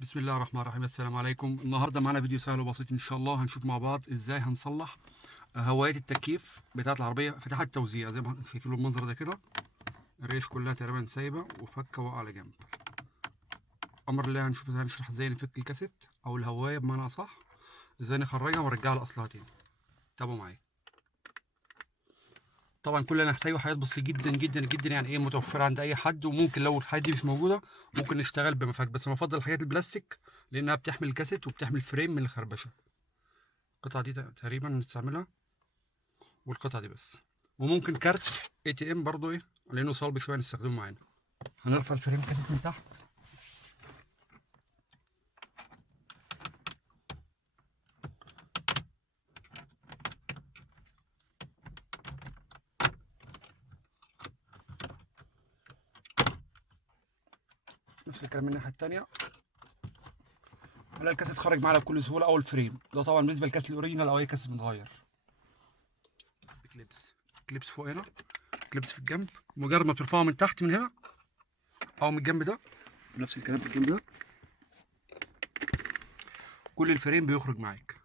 بسم الله الرحمن الرحيم. السلام عليكم. النهارده معانا فيديو سهل وبسيط ان شاء الله. هنشوف مع بعض ازاي هنصلح هواية التكييف بتاعة العربية، فتحات التوزيع زي ما شايفين المنظر ده كده. الريش كلها تقريبا سايبة وفكة واقعة على جنب. امر الله هنشوف ازاي نشرح ازاي نفك الكاسيت او الهواية بمعنى اصح، ازاي نخرجها ونرجعها لاصلها تاني. تابعوا معايا. طبعا كل اللي هنحتاجه حاجات بسيطة جدا جدا جدا، يعني ايه، متوفرة عند اي حد. وممكن لو الحاجات دي مش موجودة ممكن نشتغل بمفك، بس انا بفضل الحاجات البلاستيك لانها بتحمل الكاسيت وبتحمل فريم من الخربشة. القطعة دي تقريبا نستعملها، والقطعة دي بس. وممكن كارت اي تي ام برضو، ايه، لانه صلب شويه نستخدمه معانا. هنرفع الفريم كاسيت من تحت. نفس الكلام من الناحيه التانيه. هنلاقي الكاسيت خرج معانا بكل سهوله، او الفريم ده طبعا بالنسبه للكاسيت الاوريجينال او اي كاسيت متغير. كليبس، كليبس فوق هنا، كليبس في الجنب. مجرد ما بترفعه من تحت من هنا او من الجنب ده، نفس الكلام في الجنب ده، كل الفريم بيخرج معاك.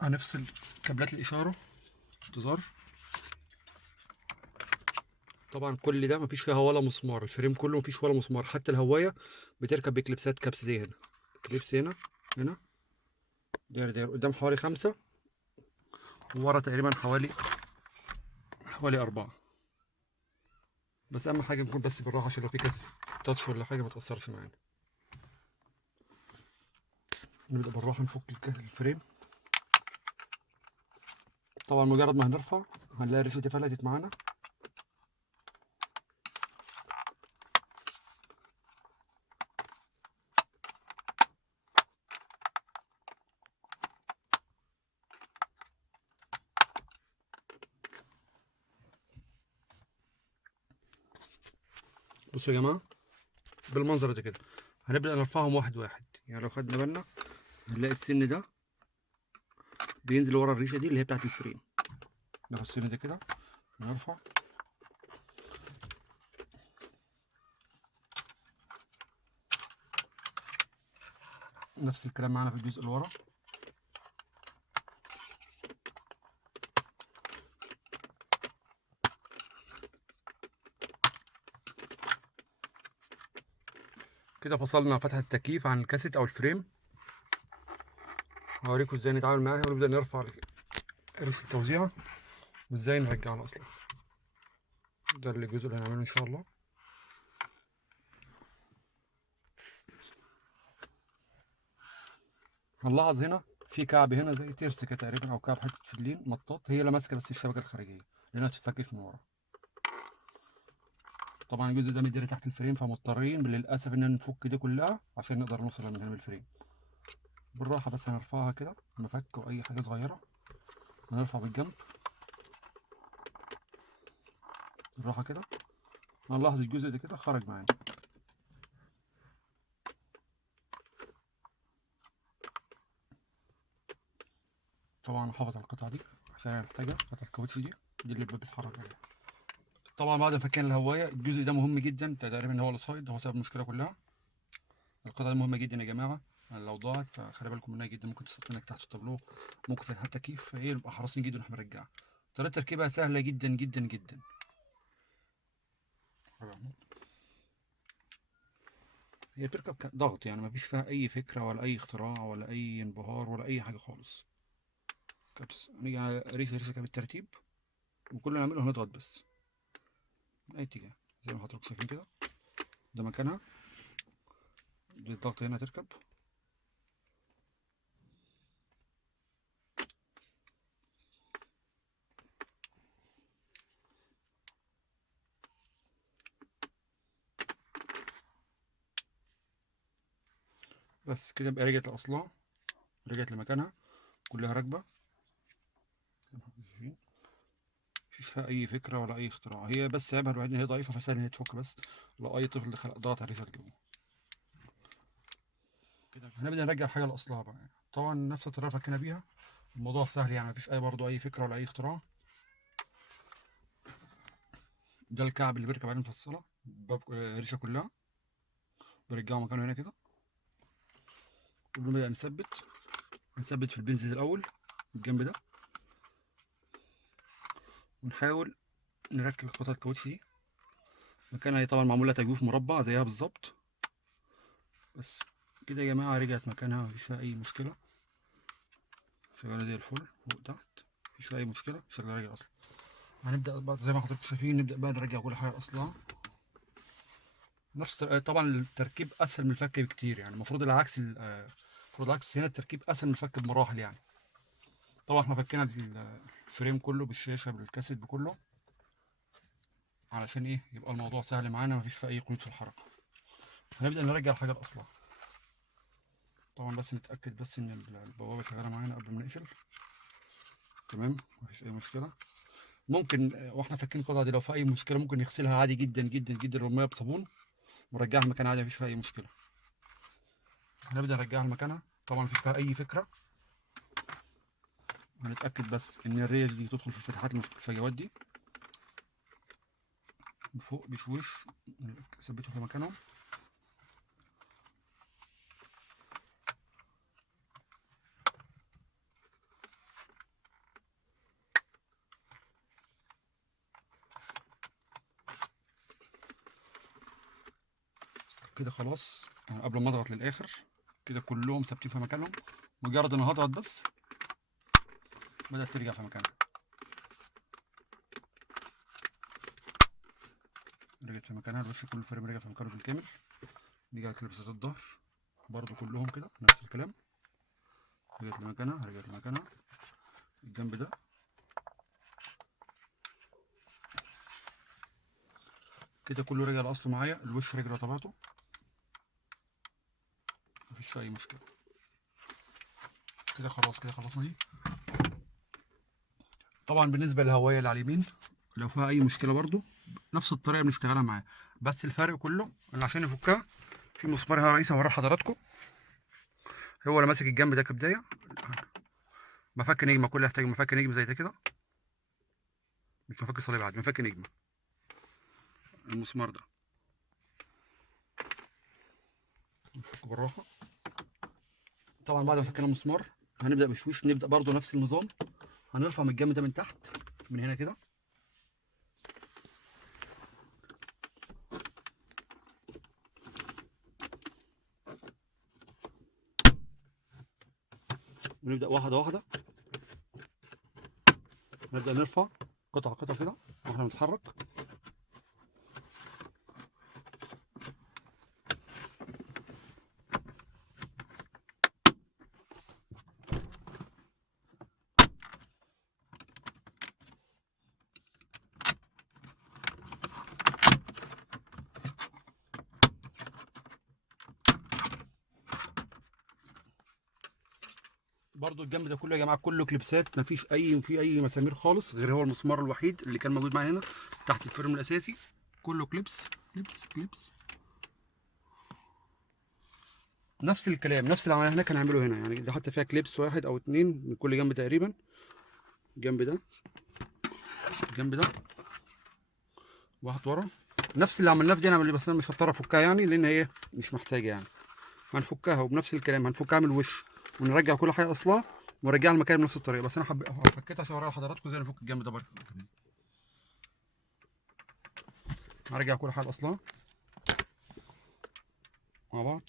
هنفصل كابلات الاشاره، انتظار. طبعا كل ده مفيش فيها ولا مسمار، الفريم كله مفيش ولا مسمار. حتى الهوايه بتركب بكليبسات كبس زي هنا، كليبس هنا، هنا، داير قدام حوالي 5، وورا تقريبا حوالي 4. بس اهم حاجه نكون بس بالراحه عشان لو في كاس تاتش ولا حاجه ما تاثرش معانا. نبدا بالراحه نفك الفريم. طبعا مجرد ما هنرفع هنلاقي الريشه دي فلتت معانا. بصوا يا جماعه، بالمنظر ده كده هنبدا نرفعهم واحد واحد. يعني لو خدنا بالنا هنلاقي السن ده بينزل ورا الريشه دي اللي هي بتاعت الفريم. ناخد السن ده كده نرفع. نفس الكلام معانا في الجزء اللي ورا. كده فصلنا فتحه التكييف عن الكاسيت او الفريم. هوريكم ازاي نتعامل معاها ونبدا نرفع ريشه التوزيع وازاي نرجعها لاصلها. ده الجزء اللي هنعمله ان شاء الله. هنلاحظ هنا في كعب هنا زي ترس كده تقريبا، او كعب حته فلين مطاط، هي اللي ماسكه بس الشبكه الخارجيه لانها بتتفكش من ورا. طبعا الجزء ده مدينا تحت الفريم، فمضطرين للاسف ان نفك دي كلها عشان نقدر نوصل من هنا بالفريم. بالراحه بس هنرفعها كده، مفك او اي حاجه صغيره هنرفع بالجنب بالراحه كده. هنلاحظ الجزء ده كده خرج معانا. طبعا هحافظ على القطعه دي عشان هنحتاجها، قطعه الكاوتش دي اللي بتتحرك عليها. طبعا بعد ما فكينا الهوايه الجزء ده مهم جدا، تقريبا هو الصايد، هو سبب المشكله كلها. القطعة دي مهمة جدا يا جماعة، لو ضاعت فخلي بالكم منها جدا، ممكن تسقط منك تحت الطابلوه، ممكن في حتى تكييف، فايه نبقى حريصين جدا واحنا بنرجعها. طريقة تركيبها سهلة جدا جدا جدا. هي بتركب ضغط، يعني مفيش فيها أي فكرة ولا أي اختراع ولا أي انبهار ولا أي حاجة خالص. كبس، نيجي على ريسة ريسة كده بالترتيب، وكل اللي نعمله هنضغط بس من أي اتجاه زي ما حضراتكم شايفين كده. ده مكانها، بالضغط هنا تركب. بس كده يبقى رجعت لأصلها، رجعت لمكانها، كلها راكبة. مفيش فيها اي فكره ولا اي اختراع، هي بس عيبها الوحيد ان هي ضعيفه، فسهل ان هي تفك بس لو اي طفل دخل ضغط على الريسه جوه. كده هنبدا نرجع حاجه لاصلها بقى. طبعا نفس الطريقه فكينا بيها، الموضوع سهل يعني، مفيش اي برضو اي فكره ولا اي اختراع. ده الكعب اللي بيركب عليه المفصله، باب الريشه كلها برجعه مكانه هنا كده. وبنبدا نثبت في البنزل الاول الجنب ده، ونحاول نركب قطعه الكاوتش دي مكانها. هي طبعا معموله تجويف مربع زيها بالظبط، بس كده يا جماعه رجعت مكانها، مفيش فيها اي مشكله، شغاله زي الفل فوق تحت، مفيش فيها اي مشكله، شغاله راجع اصلا. هنبدا بقى زي ما حضرتك شايفين، نبدا بقى نرجع كل حاجه اصلها. طبعا التركيب اسهل من الفك بكتير، يعني المفروض العكس المفروض العكس، هنا التركيب اسهل من الفك بمراحل يعني. طبعا احنا فكينا الفريم كله بالشاشه بالكاسيت بكله، علشان ايه يبقى الموضوع سهل معانا، مفيش فيه اي قيود في الحركه. هنبدا نرجع الحاجه لاصلها. طبعا بس نتاكد بس ان البوابه شغاله معانا قبل ما نقفل. تمام، مفيش اي مشكله. ممكن واحنا فاكين القطعه دي لو في اي مشكله ممكن نغسلها عادي جدا جدا جدا بالميه بصابون، ونرجعها مكانها عادي، مفيش فيها اي مشكله. هنبدا نرجعها لمكانها. طبعا مفيش فيها اي فكره. هنتاكد بس ان الريش دي تدخل في الفتحات الفجوات دي من فوق بشويش، ثبته في مكانهم. كده خلاص، يعني قبل ما اضغط للاخر كده كلهم ثابتين في مكانهم. مجرد ان هضغط بس بدات ترجع في مكانها. رجعت في مكانها، الوش كله فريم رجع في مكانه بالكامل. رجعت لبسات الظهر برضو كلهم كده نفس الكلام، رجعت لمكانها رجعت لمكانها. الجنب ده كده كله رجع لاصله معايا، الوش رجع لطبيعته، مفيش فيه اي مشكله. كده خلاص، كده خلصنا دي. طبعا بالنسبه للهوايه اللي على اليمين لو فيها اي مشكله برضو نفس الطريقه بنشتغلها معاه، بس الفرق كله ان عشان نفكها في مسمار هنا رئيسي هوري حضراتكم. هو اللي ماسك الجنب ده كبدايه. مفك نجمه، كل اللي يحتاج مفك نجم زي ده كده، مش مفك صليب عادي، مفك نجمه. المسمار ده نفكه بالراحه. طبعا بعد ما فكينا المسمار هنبدا بشويش، نبدا برضو نفس النظام. هنرفع من الجنب ده من تحت من هنا كده، ونبدا واحده واحده نبدا نرفع قطعه قطعه كده واحنا بنتحرك. برضو الجنب ده كله يا جماعه كله كليبسات، مفيش اي مسامير خالص، غير هو المسمار الوحيد اللي كان موجود معانا هنا تحت الفريم الاساسي. كله كليبس كليبس كليبس. نفس الكلام، نفس اللي عملناه هناك هنعمله هنا، يعني ده حتى فيها كليبس واحد او اتنين من كل جنب تقريبا. الجنب ده الجنب ده واحد ورا. نفس اللي عملناه في دي هنعمل، بس انا مش هضطر افكها يعني لان هي مش محتاجه يعني. هنفكها وبنفس الكلام هنفكها من الوش ونرجع كل حاجه اصلها ونرجعها المكان بنفس الطريقه. بس انا فكيتها عشان اوريها لحضراتكم زي ما نفك الجنب ده برضه. هرجع كل حاجه اصلها مع بعض.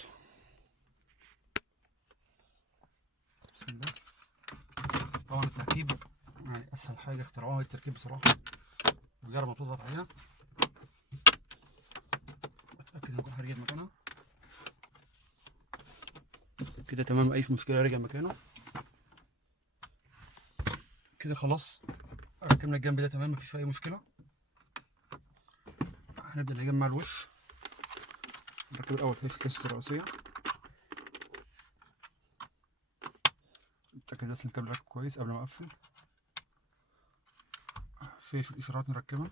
بسم الله. طبعا التركيب يعني اسهل حاجه اخترعوها التركيب بصراحه. مجرد ما تضغط عليها اتاكد ان كل حاجه رجعت مكانها كده تمام، اي مشكله رجع مكانه كده خلاص. ركبنا الجنب ده تمام، مفيش فيه اي مشكله. هنبدا نجمع الوش. نركب الاول فيش الكاسه الرئيسيه، نتاكد بس ان الكابل راكب كويس قبل ما اقفل. فيش الاشارات نركبها.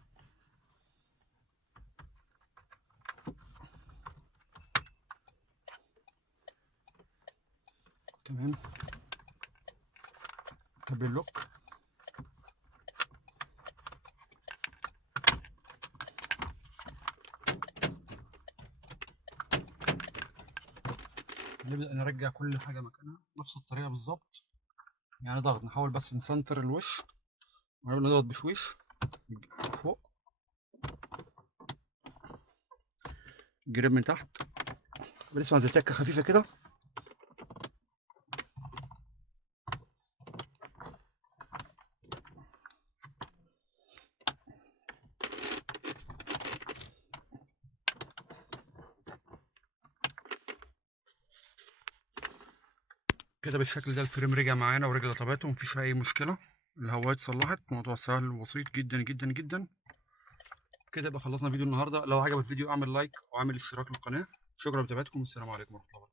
تمام. كابل اللوك. نبدأ نرجع كل حاجة مكانها نفس الطريقة بالظبط. يعني ضغط، نحاول بس نسنتر الوش ونبدأ نضغط بشويش فوق، جريب من تحت، بنسمع زي تكة خفيفة كده. كده بالشكل ده الفريم رجع معانا ورجع لطبيعته، مفيش اي مشكله، الهوايه اتصلحت، موضوع سهل وبسيط جدا جدا جدا. كده يبقى خلصنا فيديو النهارده. لو عجب الفيديو اعمل لايك واعمل اشتراك للقناه. شكرا لمتابعتكم والسلام عليكم ورحمه الله وبركاته.